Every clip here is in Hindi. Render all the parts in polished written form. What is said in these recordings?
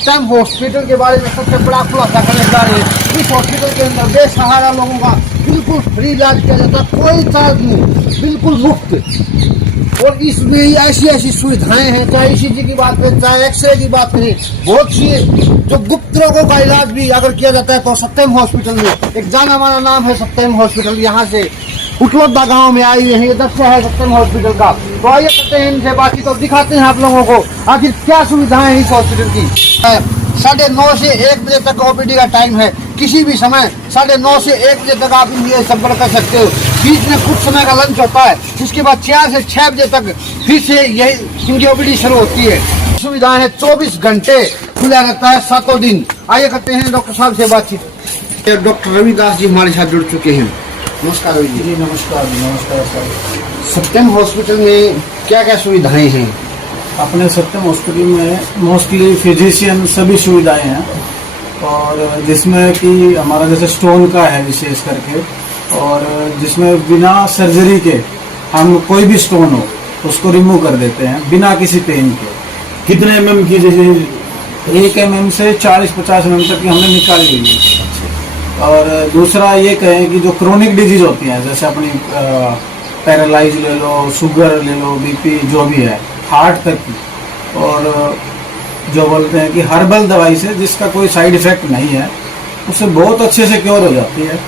सत्यम हॉस्पिटल के बारे में सबसे बड़ा खुलासा करने जा रहे हैं। इस हॉस्पिटल के अंदर बेसहारा लोगों का बिल्कुल फ्री इलाज किया जाता है, कोई चार्ज नहीं, बिल्कुल मुफ्त। और इसमें ऐसी ऐसी सुविधाएं हैं, चाहे ईसीजी की बात करें, चाहे एक्सरे की बात करें, बहुत सी जो गुप्त रोगों का इलाज भी अगर किया जाता है तो सत्यम हॉस्पिटल में एक जाना माना नाम है सत्यम हॉस्पिटल। यहाँ से उटलोदा गांव में आई है, ये दृश्य है सत्यम हॉस्पिटल का। तो आइए करते हैं इनसे बातचीत और दिखाते हैं आप लोगों को आखिर क्या सुविधाएं हैं इस हॉस्पिटल की। 9:30 से 1 बजे तक ओपीडी का टाइम है, किसी भी समय 9:30 से 1 बजे तक आप इनसे संपर्क कर सकते हो। बीच में कुछ समय का लंच होता है, जिसके बाद 4 से 6 बजे तक फिर से यही इनकी ओपीडी शुरू होती है। सुविधाएं है, 24 घंटे खुला रहता है, 7 दिन। आइए करते हैं डॉक्टर साहब से बातचीत। डॉक्टर रविदास जी हमारे साथ जुड़ चुके हैं। नमस्कार रवि जी। नमस्कार सर। सत्यम हॉस्पिटल में क्या क्या सुविधाएं हैं? अपने सत्यम हॉस्पिटल में मोस्टली फिजिशियन सभी सुविधाएं हैं, और जिसमें कि हमारा जैसे स्टोन का है विशेष करके, और जिसमें बिना सर्जरी के हम कोई भी स्टोन हो उसको रिमूव कर देते हैं बिना किसी पेन के। कितने mm की? जैसे 1 mm से 40-50 mm तक की हमने निकाली हुई है। और दूसरा ये कहें कि जो क्रोनिक डिजीज होती हैं, जैसे अपनी पैरालाइज ले लो, शुगर ले लो, बीपी जो भी है, हार्ट तक की, और जो बोलते हैं कि हर्बल दवाई से जिसका कोई साइड इफेक्ट नहीं है, उससे बहुत अच्छे से क्योर हो जाती है।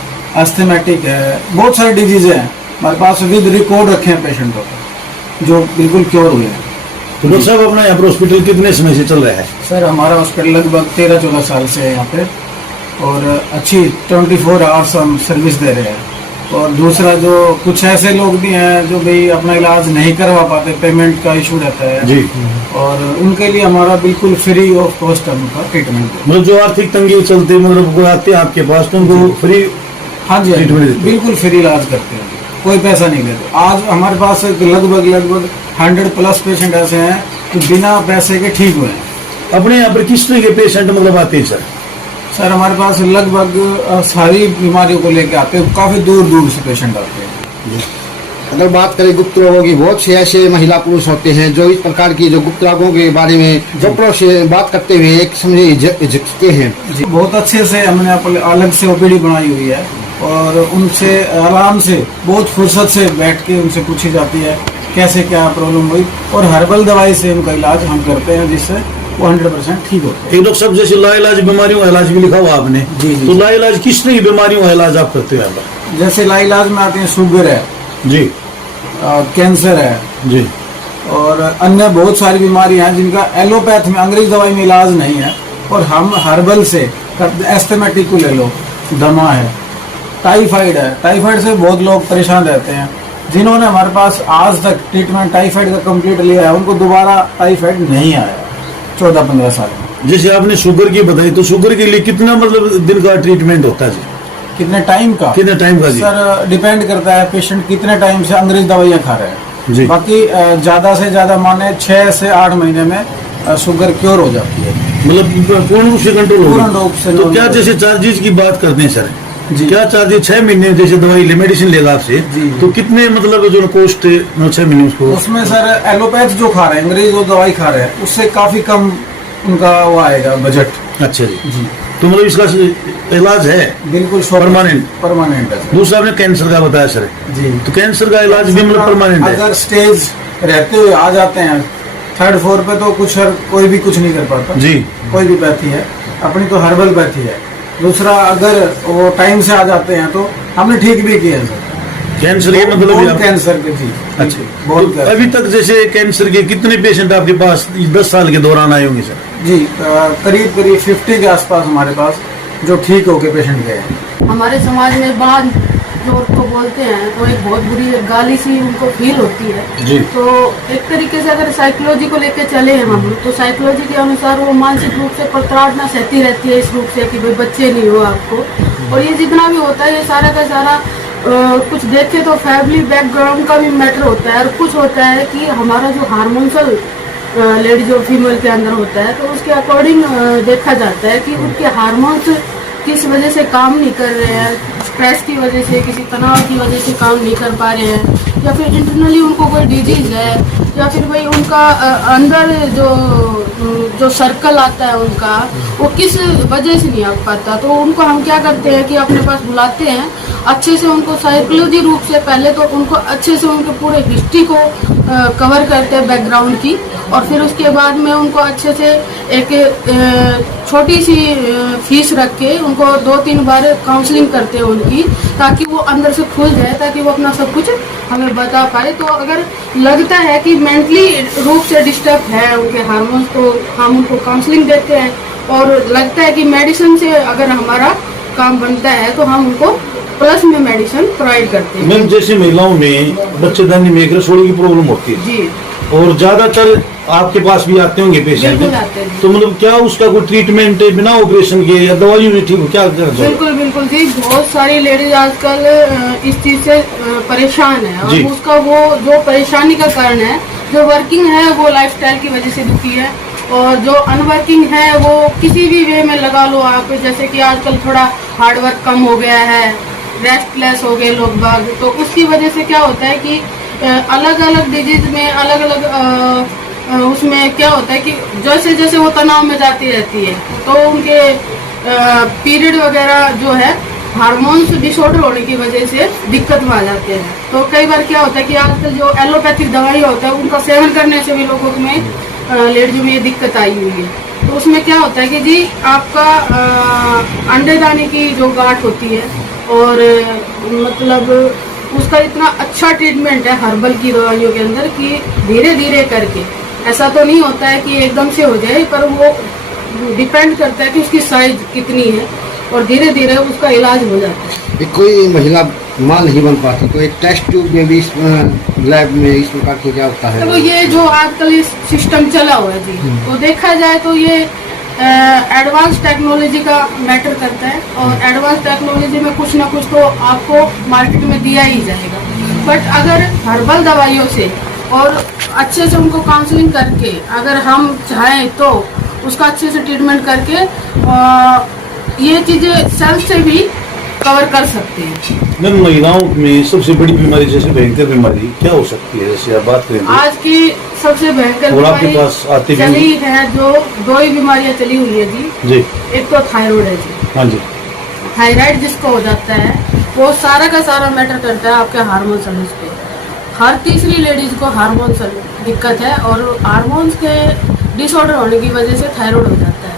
एस्थमेटिक है, बहुत सारी डिजीजें हैं हमारे पास, विद रिकॉर्ड रखे हैं पेशेंटों को जो बिल्कुल क्योर हुए हैं। तो डॉक्टर साहब अपना यहाँ पर हॉस्पिटल कितने समय से चल रहा है? सर हमारा हॉस्पिटल लगभग 13-14 साल से है यहाँ पे, और अच्छी 24 आवर्स हम सर्विस दे रहे हैं। और दूसरा जो कुछ ऐसे लोग भी हैं जो भाई अपना इलाज नहीं करवा पाते, पेमेंट का इशू रहता है जी, और उनके लिए हमारा बिल्कुल फ्री ऑफ कॉस्ट उनका ट्रीटमेंट है। मतलब जो आर्थिक तंगी चलती है, मतलब कोई आते हैं आपके पास तो उनको फ्री? हाँ जी, ट्रीटमेंट बिल्कुल फ्री इलाज करते हैं, कोई पैसा नहीं लेते। आज हमारे पास लगभग 100+ पेशेंट ऐसे हैं जो बिना पैसे के ठीक हुए हैं। अपने यहाँ पर किस तरह के पेशेंट मतलब आते हैं सर? सर हमारे पास लगभग सारी बीमारियों को लेकर आते हैं, काफी दूर दूर से पेशेंट आते हैं। अगर बात करें गुप्त रोगों की, बहुत से ऐसे महिला पुरुष होते हैं जो इस प्रकार की जो गुप्त रोगों के बारे में डॉक्टरों से बात करते हुए एक समझे झिझकते हैं। जी, बहुत अच्छे से हमने अलग से ओपीडी बनाई हुई है, और उनसे आराम से बहुत फुर्सत से बैठ के उनसे पूछी जाती है कैसे क्या प्रॉब्लम हुई, और हर्बल दवाई से उनका इलाज हम करते हैं, जिससे वो 100% ठीक होते हैं। एक डॉक्टर साहब जैसे लाइलाज बीमारियों का इलाज भी लिखा हुआ आपने, जी, जी। तो लाइलाज किस तरह की बीमारियों का इलाज आप करते हैं यहाँ पर? जैसे लाइलाज में आते हैं शुगर है जी, कैंसर है, जी, और अन्य बहुत सारी बीमारियां हैं जिनका एलोपैथ में, अंग्रेज दवाई में इलाज नहीं है, और हम हर्बल से एस्थमेटिक को ले लो, दमा है, टाइफाइड है। टाइफाइड से बहुत लोग परेशान रहते हैं, जिन्होंने हमारे पास आज तक ट्रीटमेंट टाइफाइड का कंप्लीट लिया है, उनको दोबारा टाइफाइड नहीं आया 14-15 साल में। जैसे आपने शुगर की बताई, तो शुगर के लिए कितना मतलब दिन का ट्रीटमेंट होता है जी? कितने टाइम का? कितने टाइम का जी? सर डिपेंड करता है पेशेंट कितने टाइम से अंग्रेज दवाइयाँ खा रहे हैं जी। बाकी ज्यादा से ज्यादा माने 6 से 8 महीने में शुगर क्योर हो जाती है, मतलब पूर्ण रूप से कंट्रोल पूर्ण होगा। रूप से। तो क्या जैसे चार्जेस की बात करते हैं सर, जी, क्या चार्जेस 6 महीने जैसे दवाई मेडिसिन लेगा आपसे, जी। तो कितने मतलब जो कॉस्ट है 6 महीने उसको? उसमें सर एलोपैथ जो खा रहे हैं, अंग्रेज जो दवाई खा रहे हैं, उससे काफी कम उनका वो आएगा बजट। अच्छा जी, जी, तो मतलब इसका इलाज है बिल्कुल परमानेंट है सर। दूसरा आपने कैंसर का बताया सर, जी, तो कैंसर का इलाज भी मतलब परमानेंट है? अगर स्टेज रहते हुए आ जाते हैं 3rd फ्लोर पे तो कुछ कोई भी कुछ नहीं कर पाता जी, कोई भी पैथी है, अपनी तो हर्बल पैथी है। दूसरा अगर वो टाइम से आ जाते हैं तो हमने ठीक भी किया सर। कैंसर के मतलब कैंसर के थी। अच्छा, बहुत तो अभी तक जैसे कैंसर के कितने पेशेंट आपके पास 10 साल के दौरान आए होंगे सर? जी, करीब 50 के आसपास हमारे पास जो ठीक होके पेशेंट गए हैं। हमारे समाज में बाहर जो उसको बोलते हैं तो एक बहुत बुरी गाली सी उनको फील होती है जी। तो एक तरीके से अगर साइकोलॉजी को लेकर चले हैं हम लोग, तो साइकोलॉजी के अनुसार वो मानसिक रूप से प्रताड़ना सहती रहती है इस रूप से कि भाई बच्चे नहीं हो आपको। और ये जितना भी होता है ये सारा का सारा कुछ देखे तो फैमिली बैकग्राउंड का भी मैटर होता है, और कुछ होता है कि हमारा जो हार्मोनल लेडीज और फीमेल के अंदर होता है तो उसके अकॉर्डिंग देखा जाता है कि उनके हार्मोन्स किस वजह से काम नहीं कर रहे हैं, स्ट्रेस की वजह से, किसी तनाव की वजह से काम नहीं कर पा रहे हैं, या फिर इंटरनली उनको कोई डिजीज है, या फिर भाई उनका अंदर जो सर्कल आता है उनका, वो किस वजह से नहीं आ पाता, तो उनको हम क्या करते हैं कि अपने पास बुलाते हैं, अच्छे से उनको साइकोलॉजी रूप से पहले तो उनको अच्छे से उनके पूरे हिस्ट्री को कवर करते हैं बैकग्राउंड की, और फिर उसके बाद में उनको अच्छे से एक छोटी सी फीस रख के उनको 2-3 बार काउंसलिंग करते हैं उनकी, ताकि वो अंदर से खुल जाए, ताकि वो अपना सब कुछ हमें बता पाए। तो अगर लगता है कि मेंटली रूप से डिस्टर्ब है उनके हार्मोन्स, तो हम उनको काउंसलिंग देते हैं, और लगता है कि मेडिसिन से अगर हमारा काम बनता है तो हम उनको प्लस में मेडिसिन प्रोवाइड करते हैं। मैम जैसे महिलाओं में बच्चेदानी में रसोई की प्रॉब्लम होती है जी, और ज्यादातर आपके पास भी आते होंगे पेशेंट, बिल्कुल आते हैं। तो मतलब क्या उसका कोई ट्रीटमेंट है बिना ऑपरेशन के, या दवाइयों में ठीक हो, क्या करना चाहिए? बिल्कुल बिल्कुल जी, बहुत सारी लेडीज आजकल इस चीज से परेशान है, जी। और उसका वो जो परेशानी का कारण है, जो वर्किंग है वो लाइफस्टाइल की वजह से दुखी है, और जो अनवर्किंग है वो किसी भी वे में लगा लो आप, जैसे कि आजकल थोड़ा हार्डवर्क कम हो गया है, रेस्टलेस हो गए लोग बाग, तो उसकी वजह से क्या होता है कि अलग अलग डिजीज में अलग अलग उसमें क्या होता है कि जैसे जैसे वो तनाव में जाती रहती है, तो उनके पीरियड वगैरह जो है हार्मोन्स डिसऑर्डर होने की वजह से दिक्कत में आ जाते हैं। तो कई बार क्या होता है कि आजकल जो एलोपैथिक दवाई होता है उनका सेवन करने से भी लोगों में लेडीज में ये दिक्कत आई हुई है। तो उसमें क्या होता है कि जी आपका अंडेदानी की जो गांठ होती है, और मतलब उसका इतना अच्छा ट्रीटमेंट है हर्बल की दवाइयों के अंदर कि धीरे धीरे करके, ऐसा तो नहीं होता है कि एकदम से हो जाए, पर वो डिपेंड करता है कि उसकी साइज कितनी है, और धीरे धीरे उसका इलाज हो जाता है। कि कोई महिला मां नहीं बन पाती तो एक टेस्ट ट्यूब में भी इस लैब में इस प्रकार की क्या होता है? तो ये जो आजकल ये सिस्टम चला हुआ है जी, तो देखा जाए तो ये एडवांस टेक्नोलॉजी का मैटर करता है, और एडवांस टेक्नोलॉजी में कुछ ना कुछ तो आपको मार्केट में दिया ही जाएगा, बट अगर हर्बल दवाइयों से और अच्छे से उनको काउंसलिंग करके अगर हम चाहें तो उसका अच्छे से ट्रीटमेंट करके ये चीज़ें सेल्फ से भी कवर कर सकते हैं। मैम महिलाओं में सबसे बड़ी बीमारी, जैसे भयंकर बीमारी क्या हो सकती है, जैसे आप बात करें? आज की सबसे भयंकर और आपके पास आती बीमारी चली है, जो 2 ही बीमारियां चली हुई है जी। एक तो थायराइड है जी। हाँ जी। थायराइड जिसको हो जाता है वो सारा का सारा मैटर करता है आपके हार्मोन सर्विस पे। हर तीसरी लेडीज को हार्मोन दिक्कत है, और हार्मोन्स के डिसऑर्डर होने की वजह से थायराइड हो जाता है,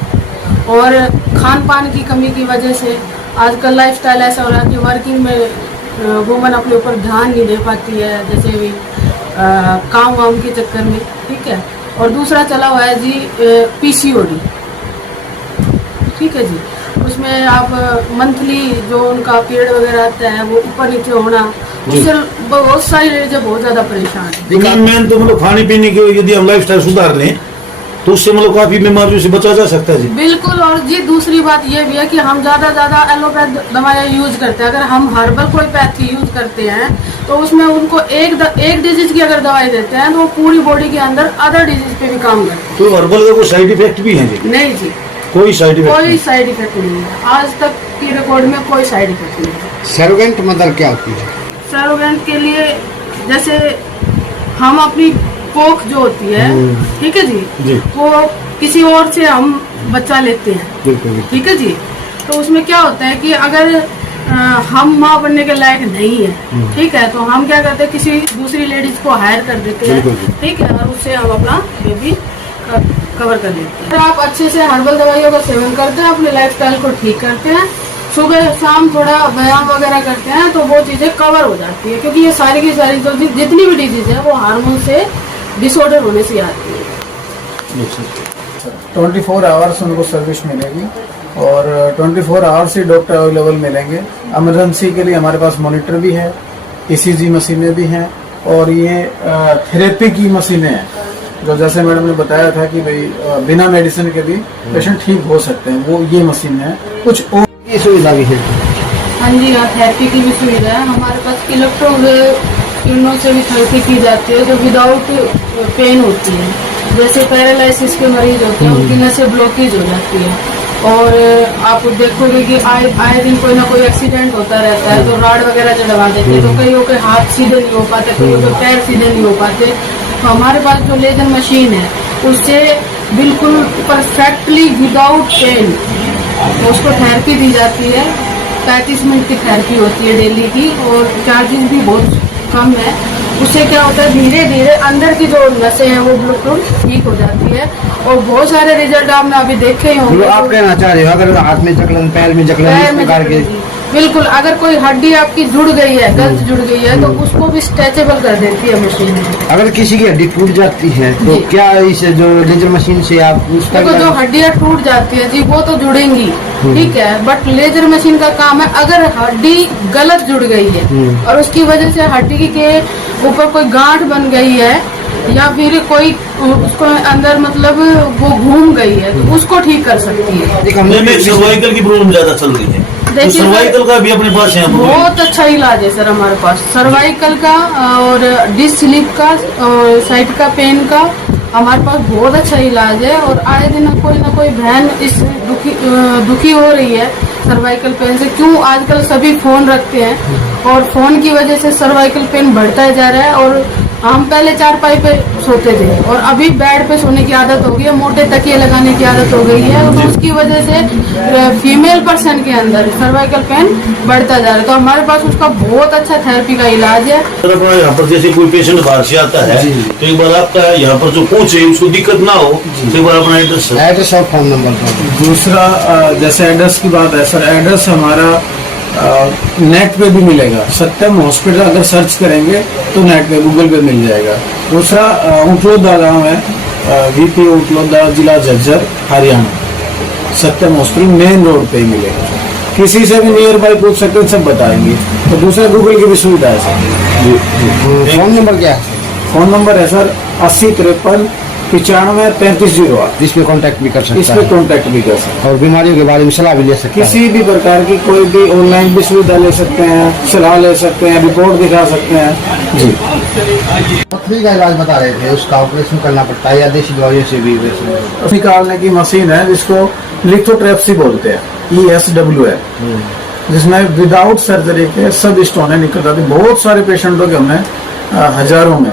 और खान पान की कमी की वजह से आजकल लाइफस्टाइल ऐसा हो रहा है कि वर्किंग में वुमन अपने ऊपर ध्यान नहीं दे पाती है, जैसे भी काम वाम के चक्कर में, ठीक है। और दूसरा चला हुआ है जी पीसीओडी, ठीक है जी, उसमें आप मंथली जो उनका पीरियड वगैरह आता है वो ऊपर नीचे होना, उससे बहुत सारी लेडीज बहुत ज्यादा परेशान है। मैम तो मतलब खाने पीने के यदि हम लाइफस्टाइल सुधार लें तो उससे मतलब काफी बीमारियों से बचा जा सकता है जी। बिल्कुल। और जी दूसरी बात ये भी है कि हम ज्यादा एलोपैथ दवाइयाँ यूज करते हैं, अगर हम हर्बल कोई पैथी यूज करते हैं तो उसमें उनको एक डिजीज की अगर दवाई देते हैं तो वो पूरी बॉडी के अंदर अदर डिजीज पे भी काम करते हैं। तो हर्बल का कोई साइड इफेक्ट भी है जी? नहीं जी, कोई साइड इफेक्ट? कोई साइड इफेक्ट नहीं है, आज तक की रिकॉर्ड में कोई साइड इफेक्ट नहीं है। सरोगेंट मदर क्या होती है? सरोगेंट के लिए जैसे हम अपनी कोख जो होती है, ठीक है जी, वो किसी और से हम बच्चा लेते हैं, बिल्कुल, ठीक है जी। तो उसमें क्या होता है कि अगर हम माँ बनने के लायक नहीं है, ठीक है, तो हम क्या करते हैं किसी दूसरी लेडीज को हायर कर देते हैं, ठीक है, और उससे हम अपना बेबी कवर कर लेते हैं। अगर आप अच्छे से हर्बल दवाइयों का सेवन करते हैं, अपने लाइफस्टाइल को ठीक करते हैं, सुबह शाम थोड़ा व्यायाम वगैरह करते हैं, तो वो चीजें कवर हो जाती है, क्योंकि ये सारी की सारी जो जितनी भी डिजीज है वो हार्मोन से डिसऑर्डर होने से आती है। 24 आवर्स उनको सर्विस मिलेगी, और 24 आवर्स ही डॉक्टर अवेलेबल मिलेंगे। इमरजेंसी के लिए हमारे पास मॉनिटर भी है, ECG मशीनें भी हैं, और ये थेरेपी की मशीनें हैं, जो जैसे मैडम ने बताया था कि भाई बिना मेडिसिन के भी पेशेंट ठीक हो सकते हैं, वो ये मशीन है। कुछ और ये सुविधा भी है? हाँ जी, हाँ, थेरेपी की भी सुविधा है हमारे पास। इलेक्ट्रोवेव किरणों से भी थेरेपी की जाती है, जो विदाउट पेन होती है। जैसे पैरालिसिस के मरीज होते हैं, उनकी नसें ब्लॉकेज हो जाती है, और आप देखोगे कि आए दिन कोई ना कोई एक्सीडेंट होता रहता है, तो राड वगैरह चढ़वा देते हैं, तो कईयों के हाथ सीधे नहीं हो पाते, कईयों के पैर सीधे नहीं हो पाते। तो हमारे पास जो लेजर मशीन है उससे बिल्कुल परफेक्टली विदाउट पेन उसको थेरेपी दी जाती है। 35 मिनट की थेरेपी होती है डेली की, और चार्जेस भी बहुत कम है। उससे क्या होता है, धीरे धीरे अंदर की जो नसें हैं वो बिल्कुल ठीक हो जाती है, और बहुत सारे रिजल्ट आपने अभी देखे ही होंगे। आप कहना चाह रहे हो अगर हाथ में जकड़न, पैर में जकड़न, पैर इस में प्रकार के बिल्कुल, अगर कोई हड्डी आपकी जुड़ गई है, गलत जुड़ गई है, तो उसको भी स्ट्रेचेबल कर देती है मशीन। अगर किसी की हड्डी टूट जाती है तो जी। क्या इस जो लेजर मशीन से आप उसका देखो जो हड्डियां टूट जाती है जी वो तो जुड़ेंगी, ठीक है, बट लेजर मशीन का काम है अगर हड्डी गलत जुड़ गई है और उसकी वजह से हड्डी के ऊपर कोई गांठ बन गई है या फिर कोई उसको अंदर मतलब वो घूम गई है, तो उसको ठीक कर सकती है। सर्वाइकल की प्रॉब्लम ज्यादा चल रही है, तो देखिए सर्वाइकल का भी अपने पास है। बहुत अच्छा इलाज है सर हमारे पास, सर्वाइकल का और डिस्क स्लिप का और साइड का पेन का हमारे पास बहुत अच्छा इलाज है। और आए दिन ना कोई बहन इस दुखी हो रही है सर्वाइकल पेन से। क्यों आजकल सभी फोन रखते हैं और फोन की वजह से सर्वाइकल पेन बढ़ता जा रहा है, और हम पहले चारपाई पे सोते थे और अभी बेड पे सोने की आदत हो गई है, मोटे तकिए लगाने की आदत हो गई है, और उसकी वजह से फीमेल पर्सन के अंदर सर्वाइकल पेन बढ़ता जा रहा है। तो हमारे पास उसका बहुत अच्छा थेरेपी का इलाज है। यहाँ पर जैसे कोई पेशेंट बाहर से आता है तो एक बार आपका यहाँ पर जो कोच है उसको दिक्कत ना हो तो एक बार अपना एड्रेस और फोन नंबर। दूसरा जैसे एड्रेस की बात है सर, एड्रेस हमारा नेट पे भी मिलेगा। सत्यम हॉस्पिटल अगर सर्च करेंगे तो नेट पे गूगल पे मिल जाएगा। दूसरा ऊटलोदा गाँव है, VP ऊटलोदा, जिला झज्जर, हरियाणा। सत्यम हॉस्पिटल मेन रोड पे ही मिलेगा। किसी से भी नियर बाई पूछ सकते हैं, सब बताएंगे। तो दूसरा गूगल की भी सुविधा है सर। जी। फोन नंबर क्या है? फोन नंबर है सर 8053 95 3508। जिसमें कांटेक्ट भी कर सकते इस पे हैं कांटेक्ट भी कर सकते हैं और बीमारियों के बारे में सलाह भी ले सकते हैं। किसी भी प्रकार की कोई भी ऑनलाइन भी सुविधा ले सकते हैं, सलाह ले सकते हैं, रिपोर्ट दिखा सकते हैं। जी। पथरी का इलाज बता रहे थे, उसका ऑपरेशन करना पड़ता है या देसी दवाइयों से भी? निकालने की मशीन है जिसको लिथोट्रिप्सी बोलते हैं, ESW है, जिसमें विदाउट सर्जरी के सब स्टोनें निकल जाती। बहुत सारे पेशेंटों के हमने हजारों में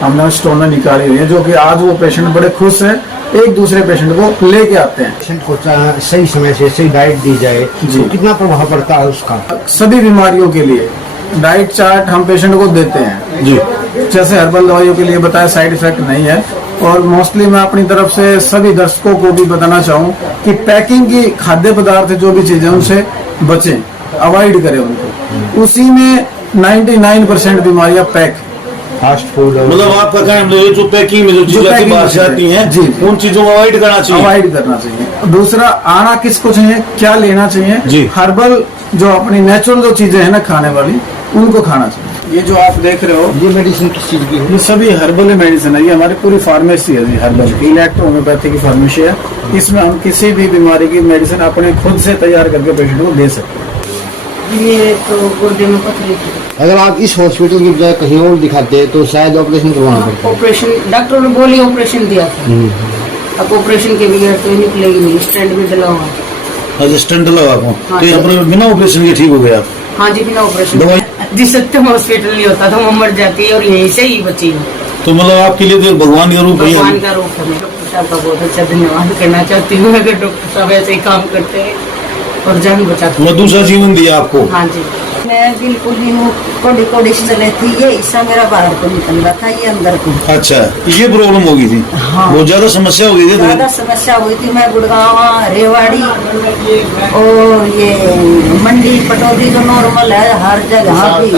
हमने स्टोनें निकाली हुई है, जो कि आज वो पेशेंट बड़े खुश है, एक दूसरे पेशेंट को लेके आते हैं। पेशेंट को सही समय से सही डाइट दी जाए तो कितना प्रभाव पड़ता है उसका? सभी बीमारियों के लिए डाइट चार्ट हम पेशेंट को देते हैं जी। जैसे हर्बल दवाइयों के लिए बताया, साइड इफेक्ट नहीं है। और मोस्टली मैं अपनी तरफ से सभी दर्शकों को भी बताना चाहूँ कि पैकिंग की खाद्य पदार्थ जो भी चीजें उनसे बचें, अवॉइड करें उनको। उसी में 99% बीमारियां पैक, फास्ट फूड, मतलब आपका कहना है जो पैकिंग में जो चीजें बाहर से आती हैं जी, उन चीजों को अवॉइड करना चाहिए। अवॉइड करना चाहिए। दूसरा, आना किसको चाहिए, क्या लेना चाहिए जी। हर्बल जो अपनी नेचुरल जो चीजें हैं ना खाने वाली, उनको खाना चाहिए। ये जो आप देख रहे हो, ये मेडिसिन किस चीज की है? ये सभी हर्बल मेडिसिन है। ये हमारी पूरी फार्मेसी है जी, हर्बल की इलेक्ट्रो होम्योपैथी की फार्मेसी है। इसमें हम किसी भी बीमारी की मेडिसिन अपने खुद से तैयार करके पेशेंट को दे सकते हैं। ये तो गुर्दे में पथरी थी। अगर आप इस हॉस्पिटल की बजाय कहीं और दिखाते तो शायद ऑपरेशन करवाना पड़ता। ऑपरेशन डॉक्टर ने बोली ऑपरेशन दिया था, अब ऑपरेशन के बगैर तो निकलेगी नहीं, स्टैंड में डला हुआ। स्टंट लगा को हाँ, तो अपने बिना ऑपरेशन के ठीक हो गया। हाँ जी, बिना ऑपरेशन। दवाई जिस सत्यम हॉस्पिटल नहीं होता तो वो मर जाती है और यहीं से ही बची है। तो मतलब आपके लिए तो भगवान का रूप है। भगवान का रूप है। डॉक्टर साहब का बहुत अच्छा धन्यवाद करना चाहती हूँ। अगर डॉक्टर साहब ऐसे ही काम करते हैं और जान बचाते मैं दूसरा जीवन दिया आपको। हाँ जी। मैं बिल्कुल ही वो कोड़ी से चले थी, ये हिस्सा मेरा बाहर को निकल रहा था, ये अंदर को। अच्छा, ये प्रॉब्लम हो गई थी। हाँ। बहुत ज्यादा समस्या हो गई थी। ज्यादा समस्या हुई थी। मैं गुड़गांव, रेवाड़ी और ये मंडी पटौदी जो नॉर्मल है हर जगह भी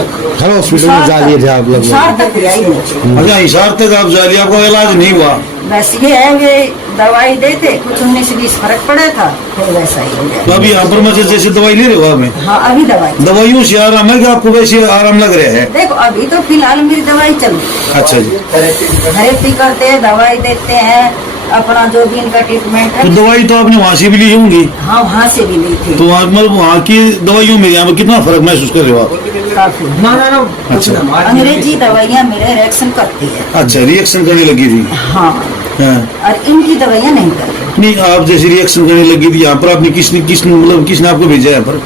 हर हॉस्पिटल में जा लिए थे आप लोग? हिसार तक आई मैं। अच्छा, हिसार तक आप जा लिया, आपका इलाज नहीं हुआ? बस ये है, वे दवाई देते, कुछ 19-20 फर्क पड़ा था, फिर वैसा ही हो तो गया। अभी यहाँ पर मैं जैसे दवाई ले रहे हो आप? हाँ, अभी दवाई। दवाइयों से आराम है कि आपको वैसे आराम लग रहा है? देखो अभी तो फिलहाल मेरी दवाई चल रही। अच्छा जी। थेरेपी करते हैं, दवाई देते हैं, अपना जो भी इनका ट्रीटमेंट तो है। दवाई तो आपने वहाँ से भी ली होंगी? हाँ, वहाँ से भी ली थी। तो आप मतलब वहाँ की दवाइयों में यहाँ पर कितना फर्क महसूस कर रहे हो आप? काफी। अच्छा, अंग्रेजी दवाइयाँ मेरे रिएक्शन करती है। अच्छा, रिएक्शन करने लगी थी। हाँ, हाँ। और इनकी दवाइयाँ नहीं करती। नहीं, आप जैसे रिएक्शन करने लगी थी यहाँ पर, आपने किसने आपको भेजा यहाँ पर?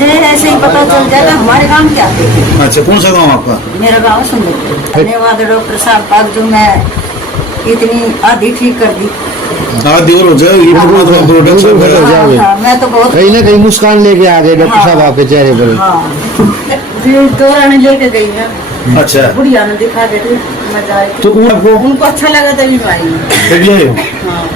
ऐसे ही पता चल जाएगा, हमारे गांव के आते थे। अच्छा, कौन सा गाँव आपका? मेरा गांव सुंदरपुर। धन्यवाद डॉक्टर साहब पाक जो मैं इतनी आधी ठीक कर दी। आधी और हो जाए ये प्रोडक्ट हाँ, मैं तो बहुत कहीं ना कहीं मुस्कान लेके आ गए डॉक्टर साहब आपके चेहरे पर। हाँ दौरान लेके गई मैं, अच्छा, बुढ़िया ने दिखा के मजा आई। तो आपको उनको अच्छा लगा तभी मैं आई। तभी आए हो? हाँ